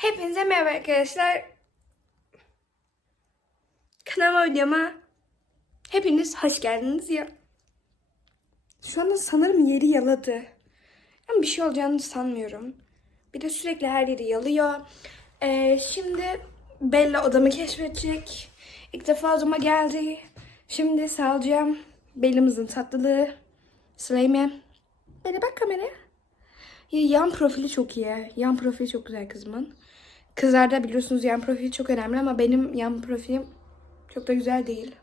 Hepinize merhaba arkadaşlar. Kanalıma videoma hepiniz hoş geldiniz ya. Şu anda sanırım yeri yaladı. Ama bir şey olacağını sanmıyorum. Bir de sürekli her yeri yalıyor. Ee, şimdi Bella odamı keşfedecek. İlk defa odama geldi. Şimdi salacağım. Bella'mızın tatlılığı. Süleyman. Bella bak kameraya. Ya yan profili çok iyi. Yan profili çok güzel kızımın. Kızlarda biliyorsunuz yan profili çok önemli ama benim yan profilim çok da güzel değil.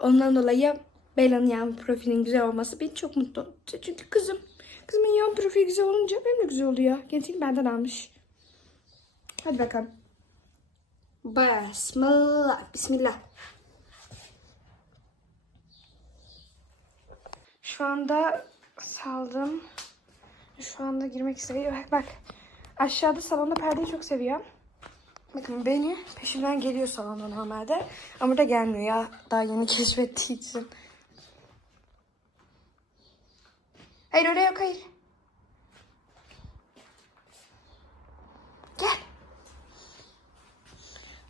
Ondan dolayı Bella'nın yan profilinin güzel olması beni çok mutlu etti. Çünkü kızım, kızımın yan profili güzel olunca benim de güzel oluyor. Gençlik benden almış. Hadi bakalım. Bismillah. Bismillah. Şu anda saldım. Şu anda girmek istiyor. Bak bak. Aşağıda salonda perdeyi çok seviyor. Bakın beni peşimden geliyor salonda normalde. Ama burada gelmiyor ya. Daha yeni keşfettiği için. Hayır oraya yok hayır. Gel.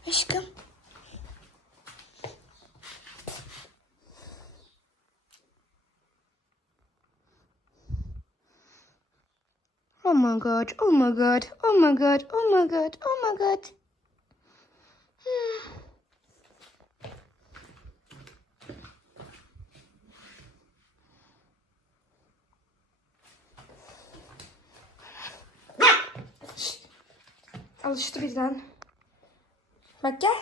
Aşkım. Oh my god, oh my god, oh my god, oh my god, oh my god. Alıştı birden. Bak gel.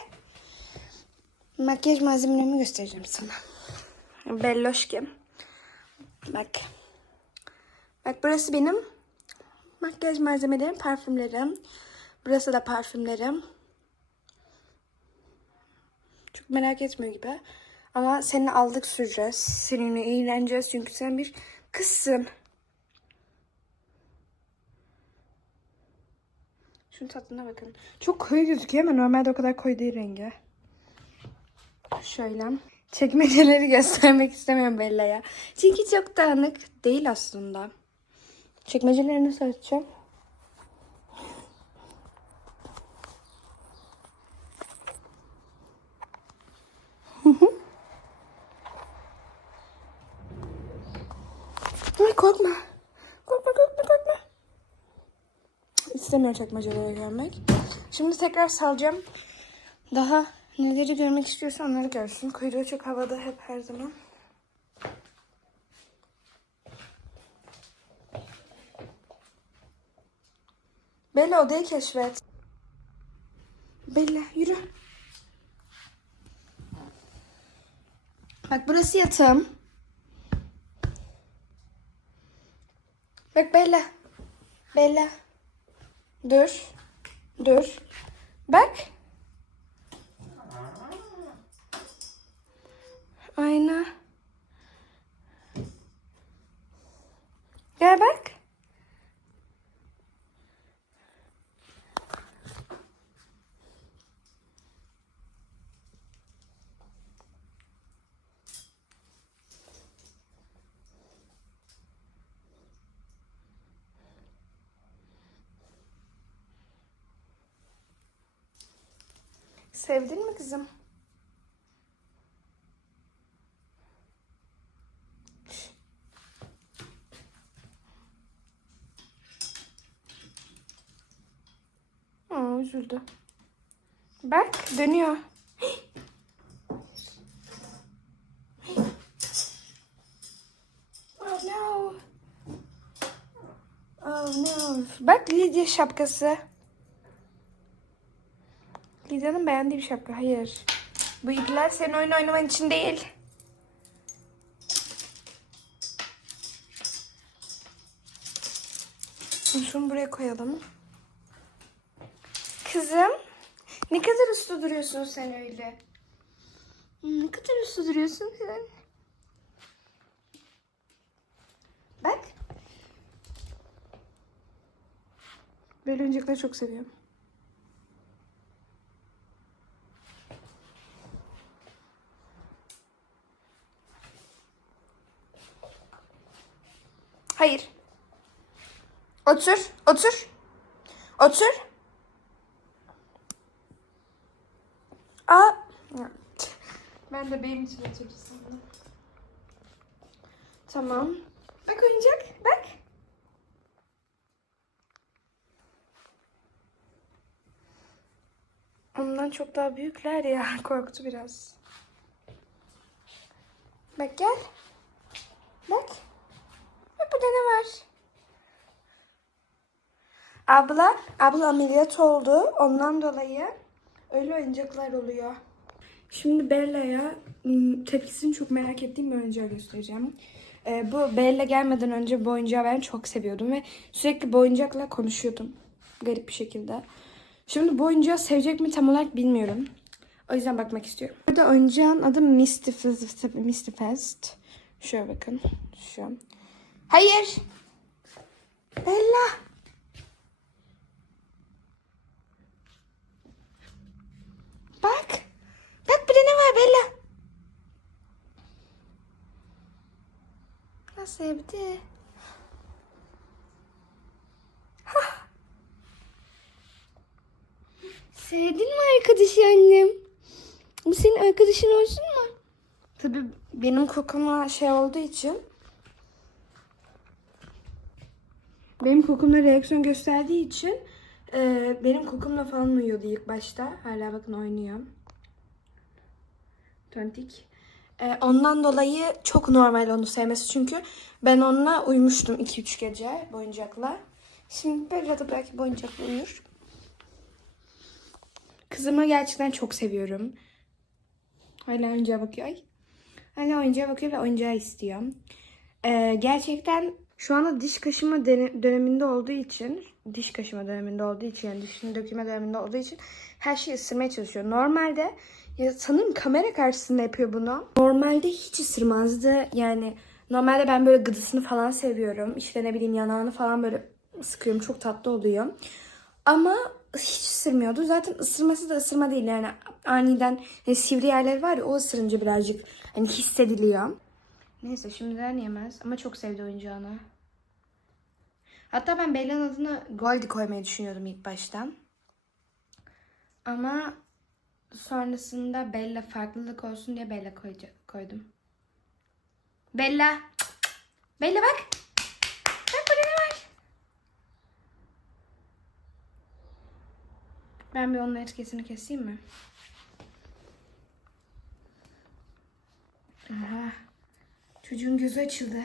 Makyaj malzemelerimi göstereceğim sana. Belloşki. Bak. Bak burası benim makyaj malzemelerim, parfümlerim. Burası da parfümlerim. Merak etmiyor gibi. Ama seni aldık süreceğiz. Seninle eğleneceğiz çünkü sen bir kızsın. Şunun tatlına bakın. Çok koyu gözüküyor ama normalde o kadar koyu değil rengi. Şöyle. Çekmeceleri göstermek istemiyorum Bella'ya. Çünkü çok dağınık değil aslında. Çekmecelerini nasıl Ay korkma. Korkma korkma korkma. İstemiyor çekmecelere görmek. Şimdi tekrar salacağım. Daha neleri görmek istiyorsa onları görsün. Kuyruğu çok havada hep her zaman. Bella odayı keşfet. Bella yürü. Bak burası yatağım. Bak Bella. Bella. Dur. Dur. Bak. Ayna. Gel bak. Sevdin mi kızım? Aa, üzüldü. Bak dönüyor. Oh no. Oh no. Bak Lidya şapkası. Lidya'nın beğendiği bir şapka. Hayır. Bu ipler senin oyun oynaman için değil. Şunu buraya koyalım. Kızım. Ne kadar uslu duruyorsun sen öyle. Ne kadar uslu duruyorsun sen. Bak. Böyle oyuncakları çok seviyorum. Hayır. Otur, otur. Otur. Aa. Ben de benim için açabilirsin. Tamam. Bak oyuncak. Bak. Ondan çok daha büyükler ya. Korktu biraz. Bak gel. Bak burada ne var? Abla, abla ameliyat oldu. Ondan dolayı öyle oyuncaklar oluyor. Şimdi Bella'ya ım, tepkisini çok merak ettiğim bir oyuncağı göstereceğim. Ee, bu Bella gelmeden önce bu oyuncağı ben çok seviyordum ve sürekli bu oyuncakla konuşuyordum. Garip bir şekilde. Şimdi bu oyuncağı sevecek mi tam olarak bilmiyorum. O yüzden bakmak istiyorum. Burada oyuncağın adı Misty Fest. Misty Fest. Şöyle bakın. Şu. Hayır. Bella. Bak. Bak burada ne var Bella. Nasıl sevdi? Hah. Sevdin mi arkadaşı annem? Bu senin arkadaşın olsun mu? Tabii benim kokuma şey olduğu için benim kokumla reaksiyon gösterdiği için e, benim kokumla falan uyuyordu ilk başta. Hala bakın oynuyor. Tontik. E, ondan dolayı çok normal onu sevmesi. Çünkü ben onunla uyumuştum 2-3 gece bu oyuncakla. Şimdi böyle de belki bu oyuncakla uyur. Kızımı gerçekten çok seviyorum. Hala oyuncağa bakıyor. Hala oyuncağa bakıyor ve oyuncağı istiyor. Ee, gerçekten şu anda diş kaşıma döneminde olduğu için, diş kaşıma döneminde olduğu için, yani dişini dökülme döneminde olduğu için her şeyi ısırmaya çalışıyor. Normalde ya sanırım kamera karşısında yapıyor bunu. Normalde hiç ısırmazdı. Yani normalde ben böyle gıdısını falan seviyorum. İşte ne bileyim yanağını falan böyle sıkıyorum. Çok tatlı oluyor. Ama hiç ısırmıyordu. Zaten ısırması da ısırma değil yani aniden hani sivri yerleri var ya o ısırınca birazcık hani hissediliyor. Neyse şimdiden yemez ama çok sevdi oyuncağını. Hatta ben Bella'nın adını Goldie koymayı düşünüyordum ilk baştan. Ama sonrasında Bella farklılık olsun diye Bella koyca- koydum. Bella. Bella bak. Bak burada ne var? Ben bir onun etiketini keseyim mi? Aha. Çocuğun gözü açıldı.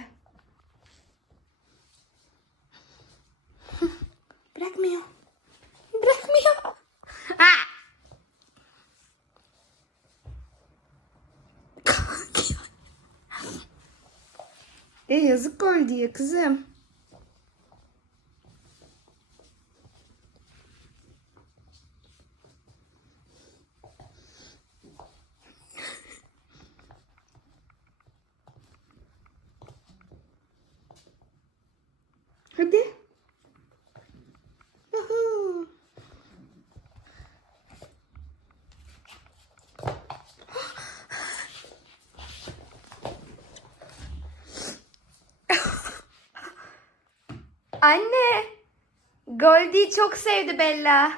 Yazık gol diye kızım. Hadi. Anne. Goldie'yi çok sevdi Bella.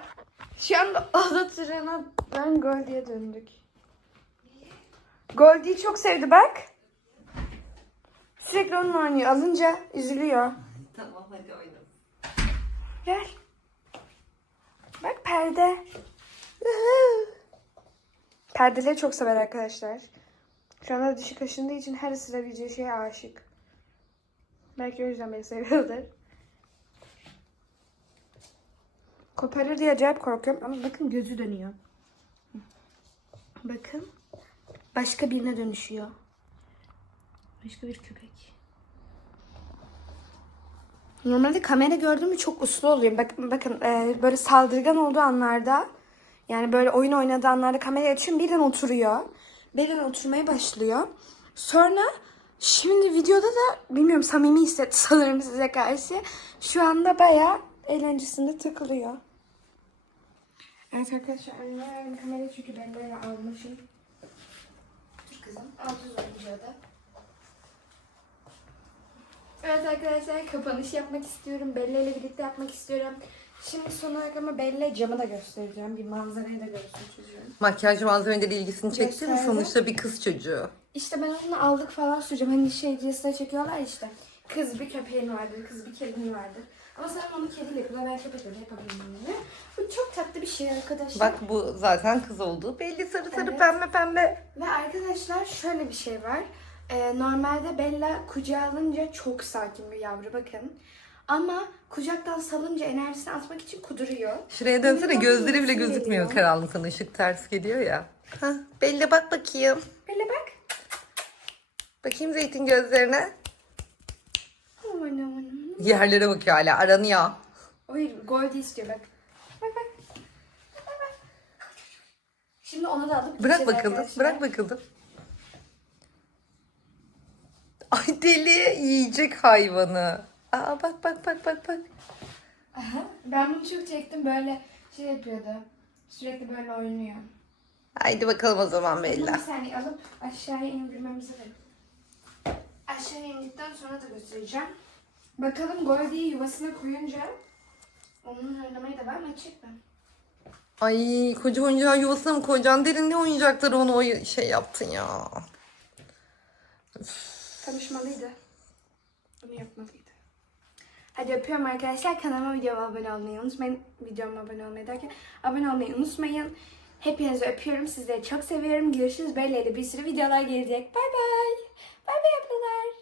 Şu anda oda tırına ben Goldie'ye döndük. Goldie'yi çok sevdi bak. Sürekli onunla oynuyor. Alınca üzülüyor. Tamam hadi oyna. Gel. Bak perde. Perdeleri çok sever arkadaşlar. Şu anda dişi kaşındığı için her ısırabileceği şeye aşık. Belki o yüzden beni seviyordur. Koparır diye acayip korkuyorum ama bakın gözü dönüyor. Bakın. Başka birine dönüşüyor. Başka bir köpek. Normalde kamera gördüğümde çok uslu oluyor. Bakın, bakın e, böyle saldırgan olduğu anlarda yani böyle oyun oynadığı anlarda kamera açıyorum birden oturuyor. Birden oturmaya başlıyor. Sonra şimdi videoda da bilmiyorum samimi hissetti sanırım size karşı. Şu anda bayağı eğlencesinde takılıyor. Evet arkadaşlar önüme kamerayı çünkü ben böyle almışım. Dur kızım. Alacağız oyuncağı da. Evet arkadaşlar kapanış yapmak istiyorum. Bella ile birlikte yapmak istiyorum. Şimdi son olarak ama Bella camı da göstereceğim. Bir manzarayı da görsün çocuğum. Makyaj malzemeleri ilgisini çekti mi? Gösterdi. Sonuçta bir kız çocuğu. İşte ben onu aldık falan süreceğim. Hani şey diyesine çekiyorlar işte. Kız bir köpeğin vardır, kız bir kedin vardır. Ama sen onu kediyle yapıyorlar, ben köpekle de yapabilirim bunu. Bu çok tatlı bir şey arkadaşlar. Bak bu zaten kız olduğu belli sarı sarı Evet. pembe pembe. Ve arkadaşlar şöyle bir şey var. Ee, normalde Bella kucağa alınca çok sakin bir yavru bakın. Ama kucaktan salınca enerjisini atmak için kuduruyor. Şuraya dönsene Bunun gözleri bile uykusu gözükmüyor geliyor. karanlıktan ışık ters geliyor ya. Hah, belli bak bakayım. Bella bak. Bakayım zeytin gözlerine. Aman aman. Yerlere bakıyor hala aranıyor. Hayır Goldie istiyor bak. Bak bak. Bak, bak, bak. Şimdi onu da alıp Bırak gideceğiz bakalım arkadaşlar. bırak bakalım. Ay deli yiyecek hayvanı. Aa bak bak bak bak bak. Aha. Ben bunu çok çektim böyle şey yapıyordu. Sürekli böyle oynuyor. Haydi bakalım o zaman Bunu Bella. bir saniye alıp aşağıya indirmemizi verin. Aşağıya indikten sonra da göstereceğim. Bakalım Goldie'yi yuvasına koyunca onun oynamaya devam edecek mi? Ay koca oyuncağı yuvasına mı koyacaksın? Derin ne oyuncakları onu oy- şey yaptın ya. Tanışmalıydı. Bunu yapmalıydı. Hadi öpüyorum arkadaşlar. Kanalıma videoma abone olmayı unutmayın. Videoma abone olmayı derken abone olmayı unutmayın. Hepinizi öpüyorum. Sizleri çok seviyorum. Görüşürüz. Böyle de bir sürü videolar gelecek. Bay bay. Bay bay ablalar.